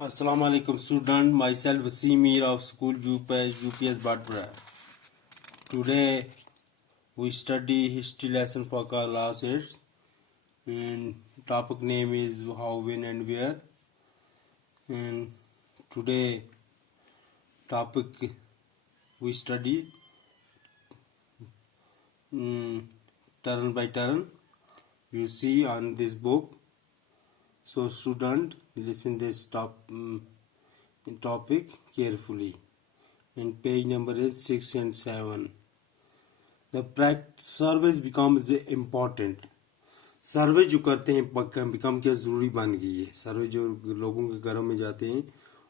Assalamu alaikum student, myself Wasim Mir of school UPS Badpura. Today we study history lesson for class 8 and topic name is how, when and where. And today topic we study turn by turn. You see on this book. So student, listen this topic carefully. And page number is 6 and 7. The surveys becomes important. सर्वे जो करते हैं become क्या ज़रूरी बन गई है. सर्वे जो लोगों के घरों में जाते हैं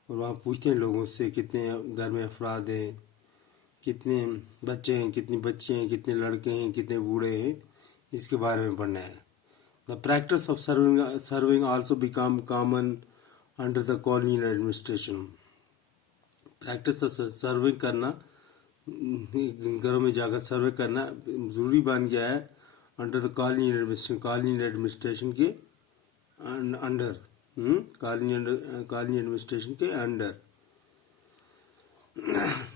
और वहाँ पूछते हैं लोगों से कितने घर में अफराद हैं, कितने बच्चे हैं, कितनी बच्चियाँ हैं, कितने लड़के हैं, कितने बूढ़े हैं, इसके बारे में पढ़ना है. The practice of serving also become common under the colonial administration. Practice of serving करना, घरों में जाकर सर्वे करना ज़रूरी बन गया है अंडर द कॉलोनियल एडमिनिस्ट्रेशन के अंडर. कॉलोनियल एडमिनिस्ट्रेशन के under.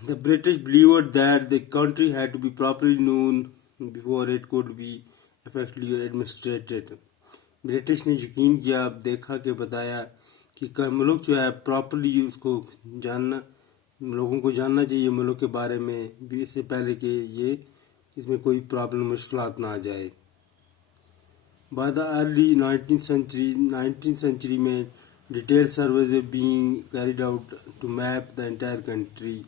The British believed that the country had to be properly known before it could be effectively administrated. British ने यकीन किया, देखा कि बताया कि मुल्क जो है प्रॉपर्ली उसको जानना, लोगों को जानना चाहिए मुल्क के बारे में भी, इससे पहले कि ये इसमें कोई प्रॉब्लम मुश्किलात ना आ जाए. By the early 19th century में detail surveys being carried out to map the entire country.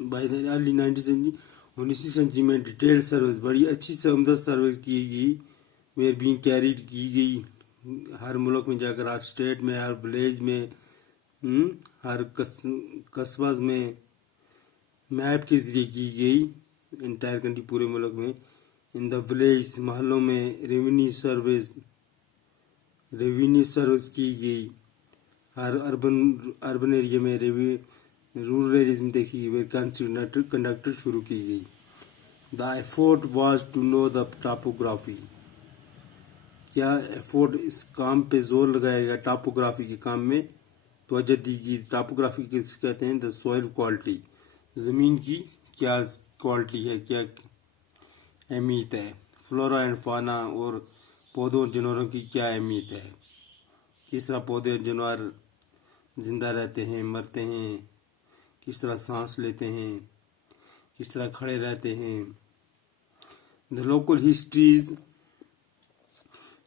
By the early 19वीं सेंचुरी में डिटेल सर्वेज, बड़ी अच्छी से उम्दा सर्वेज की गई, वेयर बीइंग कैरिड की गई हर मुल्क में जाकर, हर स्टेट में, हर विलेज में, हर कस्बाज में मैप के ज़रिए की गई इंटायर कंट्री, पूरे मुल्क में. इन द विलेज, महलों में रेवेन्यू सर्विस की गई. हर अर्बन एरिया में रूरल एरिया में देखी गई, कंडक्टर शुरू की गई. The effort was to know the topography. क्या एफर्ट इस काम पे जोर लगाएगा टॉपोग्राफी के काम में तवज्जो दी गई. टॉपोग्राफी किस कहते हैं? द सॉइल क्वालिटी, ज़मीन की क्या क्वालिटी है, क्या अहमियत है. फ्लोरा एंड फाना, और पौधों और जानवरों की क्या अहमियत है, किस तरह पौधे और जानवर जिंदा रहते हैं, मरते हैं, किस तरह सांस लेते हैं, किस तरह खड़े रहते हैं. The local histories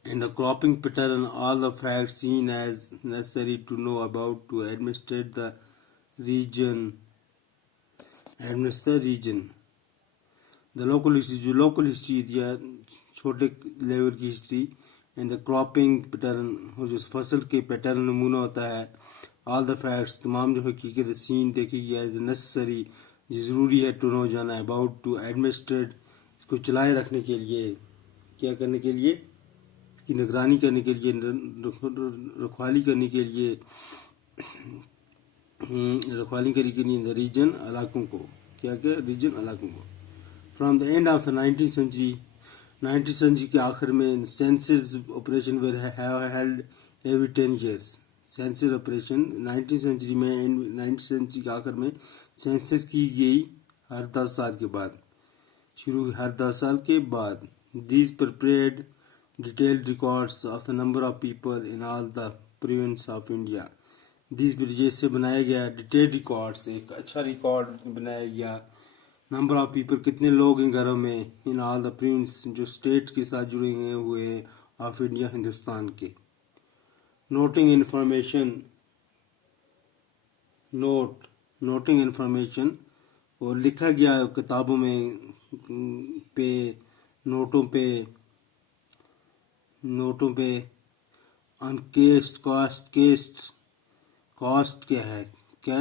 and the cropping pattern, all the facts seen as necessary to know about to administrate the region. The local history, जो local history या छोटे लेवल की history, and the cropping pattern, और जो फसल के pattern नमूना होता है, all the facts, तमाम जो हकीकत सीन देखी गया है, necessary, ज़रूरी है to know जाना, about to administrate, इसको चलाए रखने के लिए, क्या करने के लिए, की निगरानी करने के लिए, रखवाली करने के लिए, रीजन इलाकों को, क्या रीजन इलाकों को. From the end of the 19th century के आखिर में census operation were held every 10 years. Census operation 19th century में, 19th सेंचुरी के आखिर में सेंसस की गई हर 10 साल के बाद, हर 10 साल के बाद. These prepared detailed records of the number of people in all the provinces of India. These जैसे बनाया गया डिटेल्ड रिकॉर्ड्स, एक अच्छा रिकॉर्ड बनाया गया. नंबर ऑफ पीपल, कितने लोग हैं घरों में, इन ऑल द प्रोविंस, जो स्टेट के साथ जुड़े हुए हैं ऑफ इंडिया, हिंदुस्तान के. नोटिंग इंफॉर्मेशन, और लिखा गया किताबों में पे, नोटों पे ऑन कास्ट क्या है, क्या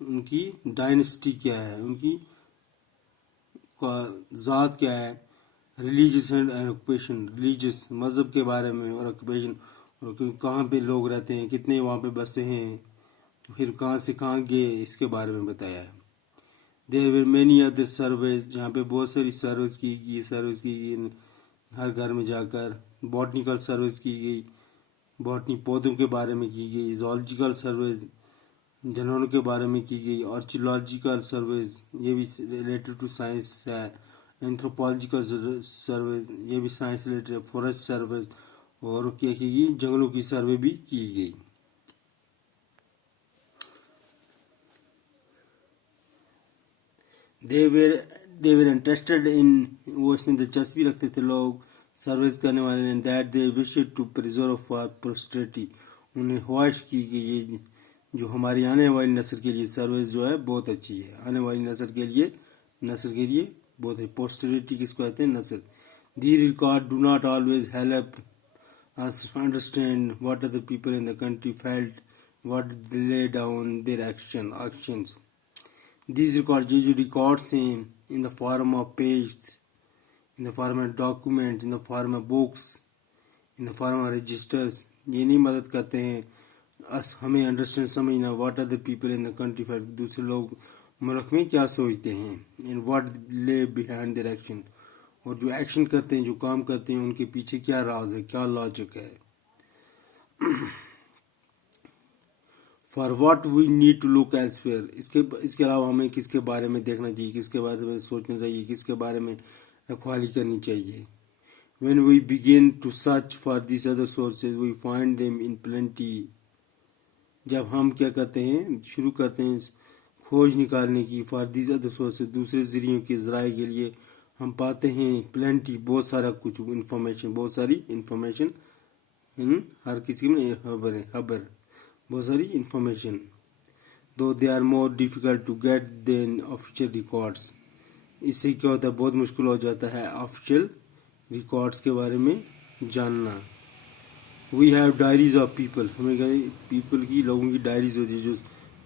उनकी डायनेस्टी क्या है, उनकी ज़ात क्या है. रिलीजियस एंड ऑक्यूपेशन, रिलीजियस मज़हब के बारे में, और ऑक्यूपेशन, और कहाँ पे लोग रहते हैं, कितने वहाँ पे बसे हैं, फिर कहाँ से कहाँ गए, इसके बारे में बताया है. There were many other surveys, जहाँ पे बहुत सारी सर्विस की गई हर घर में जाकर। बॉटनिकल सर्विस की गई, बॉटनी पौधों के बारे में की गई। जोलॉजिकल सर्विस जानवरों के बारे में की गई। आर्कियोलॉजिकल सर्विस ये भी रिलेटेड टू साइंस है। एंथ्रोपोलॉजिकल सर्विस ये भी साइंस रिलेटेड है। फॉरेस्ट सर्विस और क्या की गई, जंगलों की सर्वे भी की गई। दे वर इंटरेस्टेड इन, वो इसमें दिलचस्पी रखते थे लोग सर्विस करने वाले, that they wish to preserve for posterity, उन्हें ख्वाहिश की कि ये जो हमारी आने वाली नस्ल के लिए सर्विस जो है बहुत अच्छी है। आने वाली नस्ल के लिए बहुत है। पोस्टेरिटी किसको कहते हैं, नस्ल। The record do not always help us understand what other people in the country felt, what they lay down their actions. These records usually records in the form of pages, in the form of documents, in the form of books, in the form of registers. ये नहीं मदद करते हैं हमें understand समझना what other people in the country feel, दूसरे लोग मुल्क में क्या सोचते हैं, एंड व्हाट ले बिहाइंड देयर एक्शन, और जो एक्शन करते हैं, जो काम करते हैं, उनके पीछे क्या राज है, क्या लॉजिक है। For what we need to look elsewhere, इसके अलावा हमें किसके बारे में देखना चाहिए, किसके बारे में सोचना चाहिए, किसके बारे में रखवाली करनी चाहिए। When we begin to search for these other sources, we find them in plenty. जब हम क्या करते हैं, शुरू करते हैं खोज निकालने की, फॉर दीज अदर सोर्सेज, दूसरे जरियों के जराए के लिए, हम पाते हैं प्लेंटी, बहुत सारा कुछ इंफॉर्मेशन, बहुत सारी इंफॉर्मेशन। हर किसी में खबर बहुत सारी information, though they are more difficult to get than official records. इससे क्या होता है, बहुत मुश्किल हो जाता है ऑफिशियल रिकॉर्ड्स के बारे में जानना। We have diaries of people, हमें पीपल की, लोगों की डायरीज होती है जो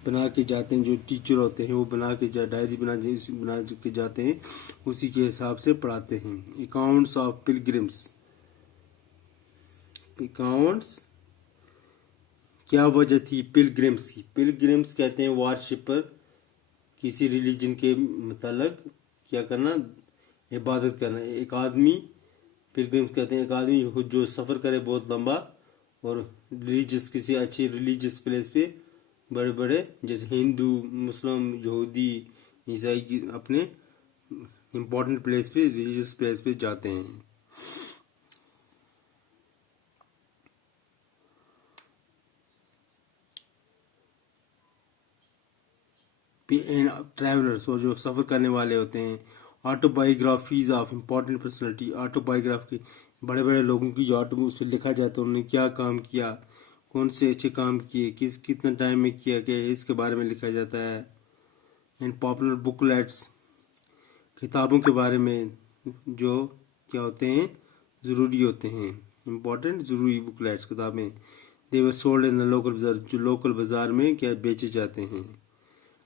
बना के जाते हैं, जो टीचर होते हैं वो बना के डायरी बना के जाते हैं, उसी के हिसाब से पढ़ाते हैं। अकाउंट्स ऑफ पिलग्रिम्स, अकाउंट्स क्या वजह थी पिलग्रिम्स की। पिलग्रिम्स कहते हैं वर्शिपर, किसी रिलीजन के मतलब क्या करना, इबादत करना। एक आदमी, पिलग्रिम्स कहते हैं एक आदमी जो सफ़र करे बहुत लंबा और रिलीजियस, किसी अच्छी रिलीजियस प्लेस पे, बड़े बड़े जैसे हिंदू, मुस्लिम, यहूदी, ईसाई अपने इम्पोर्टेंट प्लेस पे, रिलीजियस प्लेस पे जाते हैं। ट्रैवलर्स, और जो सफ़र करने वाले होते हैं। Autobiographies of important personality, autobiography बड़े बड़े लोगों की जो ऑटो उस पर लिखा जाता है, उन्होंने क्या काम किया, कौन से अच्छे काम किए, कितने टाइम में किया गया, इसके बारे में लिखा जाता है। एंड पॉपुलर बुकलेट्स, किताबों के बारे में जो क्या होते हैं, ज़रूरी होते हैं, इम्पोर्टेंट ज़रूरी बुकलेट्स, किताबें। They were sold in the local बाजार, जो लोकल बाज़ार में क्या बेचे जाते हैं।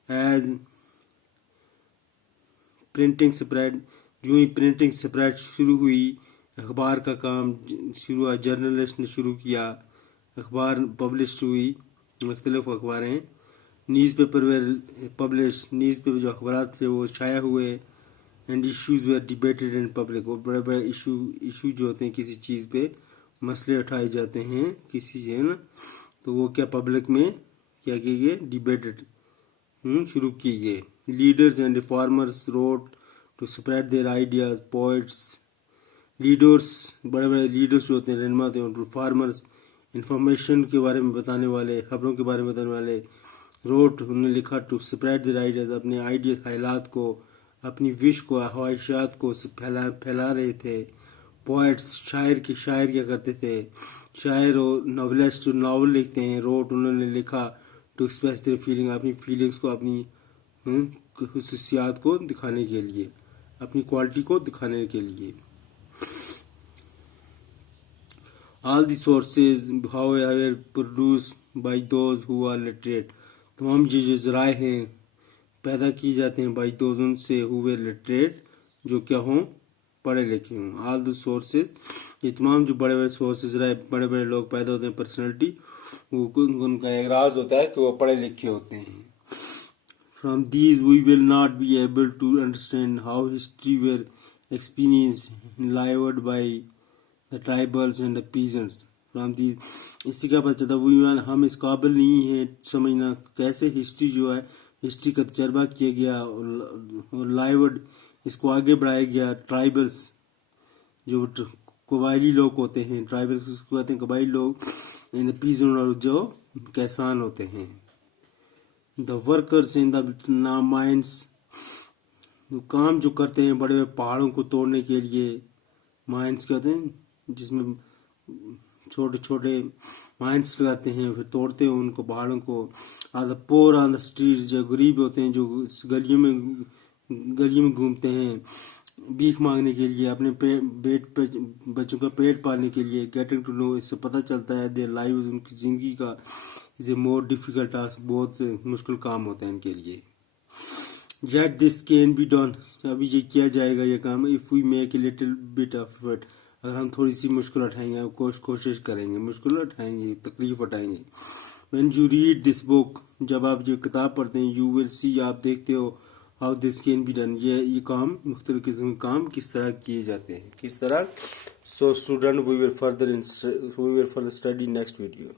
एज प्रिंटिंग स्प्रेड, जो ही प्रिंटिंग स्प्रेड शुरू हुई, अखबार का काम शुरू हुआ, जर्नलिस्ट ने शुरू किया, अखबार पब्लिश हुई, मुख्तलिफ अखबारें। न्यूज़ पेपर वे पब्लिश, न्यूज़ पेपर जो अखबार थे वो शाया हुए। And issues way debated in public, और बड़े बड़े इशू जो होते हैं, किसी चीज़ पे मसले उठाए जाते हैं किसी से, है ना, तो वो क्या पब्लिक में क्या किए गए, डिबेटेड शुरू की गए। Leaders and reformers wrote to spread their ideas. Poets, leaders, बड़े बड़े लीडर्स जो होते हैं, रहनुमा होते हैं। रिफॉर्मर्स, इंफॉर्मेशन के बारे में बताने वाले, खबरों के बारे में बताने वाले। रोट, उन्होंने लिखा, टू स्प्रेड देयर आइडियाज, अपने आइडिया, ख्यालात को, अपनी विश को, ख्वाहिशात को फैला रहे थे। पोइट्स, शायर क्या करते थे, शायर और नॉवलिस्ट जो नावल लिखते हैं। रोट, उन्होंने लिखा, टू एक्सप्रेस देयर फीलिंग, अपनी फीलिंग्स को, अपनी खुसूसियात को दिखाने के लिए, अपनी क्वालिटी को दिखाने के लिए। All the sources however produced by those who are literate, तमाम जो ज़राए हैं पैदा किए जाते हैं बाय दोज, उनसे हुए लिटरेट, जो क्या हों, पढ़े लिखे हों। ऑल द सोर्सेज, ये तमाम जो बड़े बड़े सोर्सेज रहे, बड़े बड़े लोग पैदा होते हैं, पर्सनैलिटी, उनका एक राज होता है कि वो पढ़े लिखे होते हैं। From these we will not be able to understand how history were experience lived by the tribals and the peasants from these। इसी का पता चलता है हम इस काबिल नहीं है समझना कैसे हिस्ट्री जो है हिस्ट्री का तजर्बा किया गया और लाइवड इसको आगे बढ़ाया गया। ट्राइबल्स जो कबायली लोग होते हैं, ट्राइबल्स को कहते हैं कबायली लोग, इन पीजन और जो किसान होते हैं। The workers in the mines, काम जो करते हैं बड़े बड़े पहाड़ों को तोड़ने के लिए, माइंस कहते हैं जिसमें छोटे छोटे माइंस लगाते हैं फिर तोड़ते हैं उनको पहाड़ों को। Or the poor on the street, जो गरीब होते हैं जो गलियों में घूमते हैं भीख मांगने के लिए, अपने बच्चों का पेट पालने के लिए। गेटिंग टू नो, इससे पता चलता है देयर लाइफ, उनकी जिंदगी का is a more difficult task, बहुत मुश्किल काम होता है इनके लिए। Yet this can be done, अभी ये किया जाएगा ये काम, if we make a little bit of effort, अगर हम थोड़ी सी मुश्किल उठाएंगे, कोशिश करेंगे, मुश्किल उठाएंगे, तकलीफ उठाएंगे। When you read this book, जब आप ये किताब पढ़ते हैं, you will see, आप देखते हो how this can be done, ये काम मुख्तलिफ किस्म के काम किस तरह किए जाते हैं, किस तरह। So student, we will further study next video.